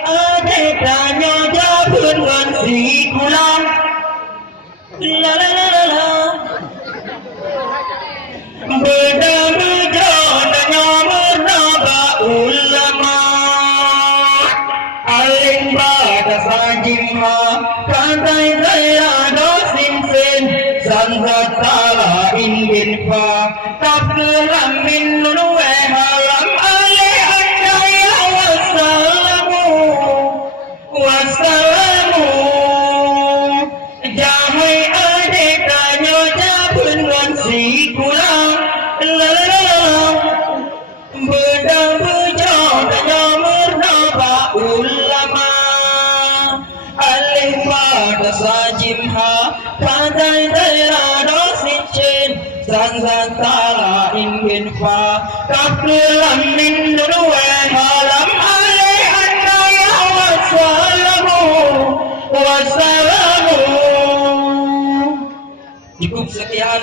Adanya jabun ngan si kulang la la la la la beda beja nanya bernaba ulama aling bada sajimha kantai saya dosin sen sanzat tala ingin fa tak kelamin nuwe halam ale andaya wassalamu wassalamu jamai ade tanyo jabun ngan si kulang la la la la beda beja nanya bernaba ulama alih pada sajimha kadai daira dosin chen sanzan tala ingin fa kakelam min nuwe halam alih andaya wassalamu wassalamu. Cukup sekian.